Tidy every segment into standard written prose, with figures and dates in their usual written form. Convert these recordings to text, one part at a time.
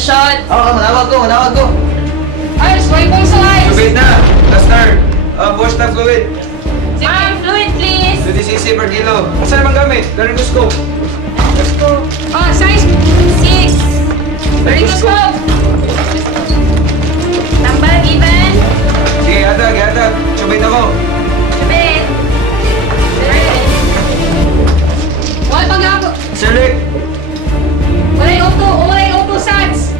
Attention! Oo, manawag ko. Ayos, way pulso, ayos! Fluid na. Plaster. Push na fluid. Ma'am, fluid please! 20cc per kilo. Saan naman gamit? Laryngoscope. Oh, size 6! Laryngoscope! Tambal, given! Sige, atag. Subit ako. Sabit! Wala pag ako! Select. Ulay auto, Sans!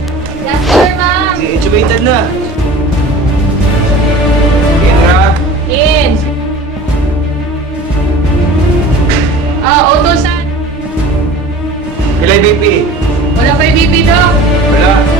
Yes, sir, ma'am! Sige, intubated na. Indra. In! Auto, Sans! Pilay BP. Wala pa yung BP, Doc! Wala.